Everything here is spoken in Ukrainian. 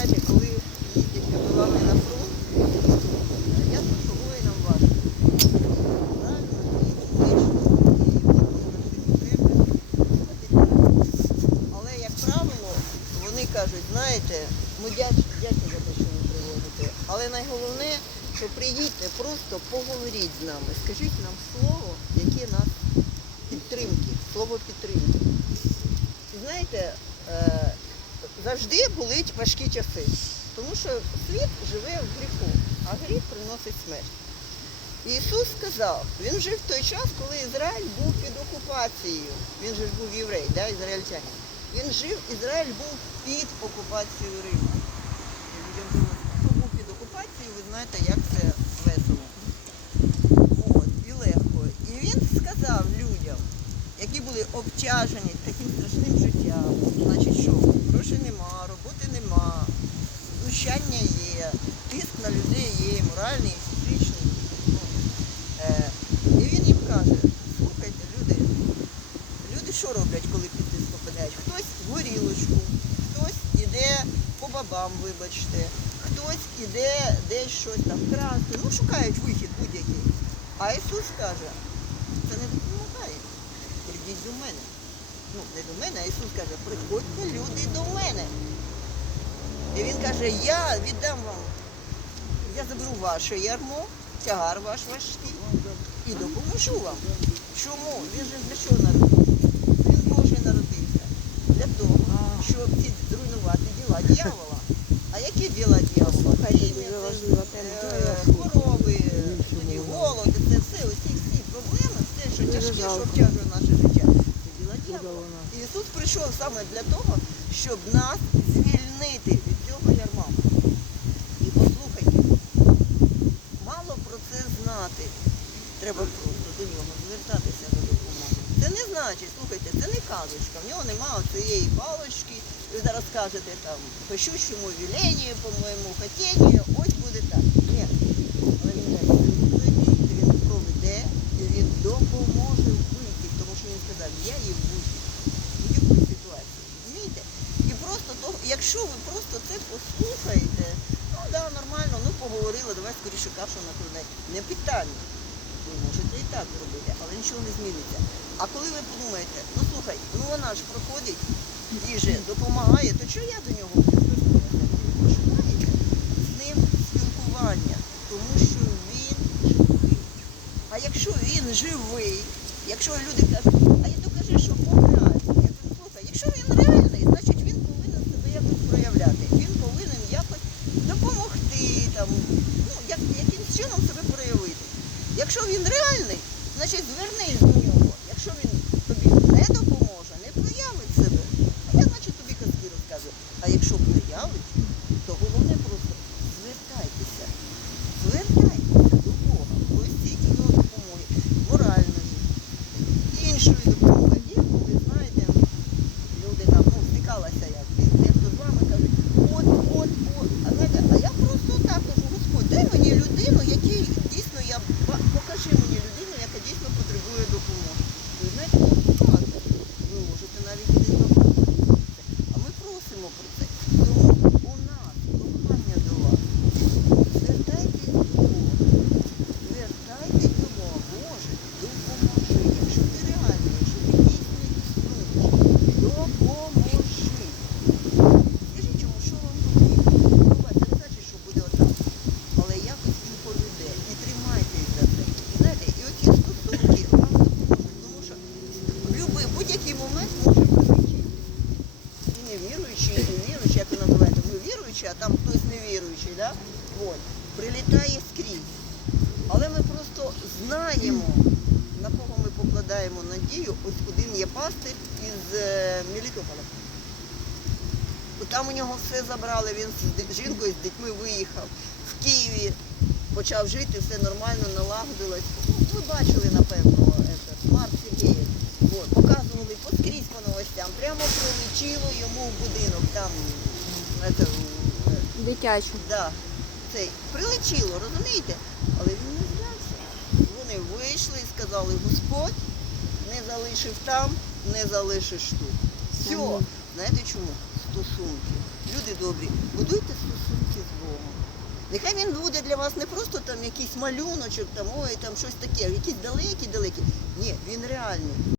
знаєте, коли їздять капелани на фронт, ясно, що воїнам важко. Але, як правило, вони кажуть, знаєте, ми вдячні за те, що ви приводите. Але найголовне, що приїдьте, просто поговоріть з нами, скажіть нам слово, яке нас підтримки, слово підтримки. Знаєте, е, завжди були важкі часи, тому що світ живе в гріху, а гріх приносить смерть. Ісус сказав, він жив в той час, коли Ізраїль був під окупацією. Він же ж був єврей, да, ізраїльтянин. Він жив, Ізраїль був під окупацією було, хто був під окупацією, ви знаєте, як це весело. От, і легко. І він сказав людям, які були обтяжені таким страшним життям, значить що, грошей нема, роботи нема, знущання є, тиск на людей є, моральний, фізичний. Е, і він їм каже, слухайте, люди, люди що роблять, коли під тиск попадають? Хтось в горілочку, хтось іде по бабам, вибачте, хтось іде десь щось там красти, ну шукають вихід будь-який. А Ісус каже, це не допомагає. Прийдіть до мене. Ну, не до мене, а Ісус каже, приходьте люди до мене. І Він каже, я віддам вам, я заберу ваше ярмо, тягар ваш важкий і допоможу вам. Чому? Він же для чого народився? Він Божий народився. Для того, щоб ці зруйнувати діла дьявола. А які діла дьявола? Харіння, е, хвороби, голод, це все, усі всі проблеми, все, що тяжке, що обтяжує наше життя. Це діла дьявола. І Ісус прийшов саме для того, щоб нас звільнити від цього ярма. І послухайте, мало про це знати. Треба просто до нього звертатися за допомогою. Це не значить, слухайте, це не казочка. В нього немає цієї палочки. Ви зараз кажете там по щучому віленню, по моєму хотінню, ось буде так. Ні. Але він відповіді, він проведе і він допоможе він сказав, я є в будь-якої ситуації. Розумієте? І просто то, якщо ви просто це послухаєте, ну да, нормально, ну поговорили, давай скоріше кашу накладай. Не питання. Ви можете і так зробити, але нічого не зміниться. А коли ви подумаєте, ну слухай, ну вона ж проходить, їже допомагає, то чого я до нього буду? Починаєте з ним спілкування, тому що він живий. А якщо він живий, якщо люди кажуть, а я докажи, що Бог реальний. Я кажу, слухай, якщо він реальний, значить він повинен себе якось проявляти. Він повинен якось допомогти, там, ну, як, якимось чином себе проявити. Якщо він реальний, значить звернись до нього. Якщо він тобі не допоможе, не проявить себе, а я значить тобі казки розказую. А якщо проявить, то головне просто звертайтеся. Звертайтеся до Бога, просіть його допомоги, моральної, іншої допомоги. І коли, знаєте, люди там ну, стикалися як дехто з вами кажуть, от, от, от. А знаєте, а я просто так кажу, Господь, дай мені людину, якій дійсно я ба- покажи мені людину, яка дійсно потребує допомоги. І ви знаєте, Бог показує. Ви можете навіть і не знаходити це. А ми просимо про це. Тому у нас прохання до вас. Звертайтесь до Бога. Звертайтесь до Бога. Боже, допоможи. Якщо ти реальний, якщо ти дійсно існуєш, допоможи. Скажіть чому, що вам потрібно? Буває, Це не значить, що буде отак. Але якось він поведе. І тримайтесь за це. І знаєте, і оці стосунки вам допоможуть. Тому що в будь-який будь-який момент може прилетіти. І невіруючий, і невіруючий, як ви називаєте, ви віруючі, а там хтось невіруючий, да? От. прилітає скрізь. Але ми просто знаємо, на кого ми покладаємо надію. Ось один є пастир із е, Мелітополя. Там у нього все забрали, він з жінкою, з дітьми виїхав. В Києві почав жити, все нормально, налагодилось. Ну, ви бачили, напевно, Марк Сергієв. Показували поскрізь по новостям. Прямо прилетіло йому в будинок. Там, это, е, Дитячу. Да, цей прилетіло, розумієте? Але він не здався. Вони вийшли і сказали, Господь не залишив там, не залишиш тут. Все. Мгм. Знаєте чому? стосунки. Люди добрі, будуйте стосунки з Богом. Нехай він буде для вас не просто там якийсь малюночок, там, ой, там щось таке, якийсь далекий-далекий. Ні, він реальний.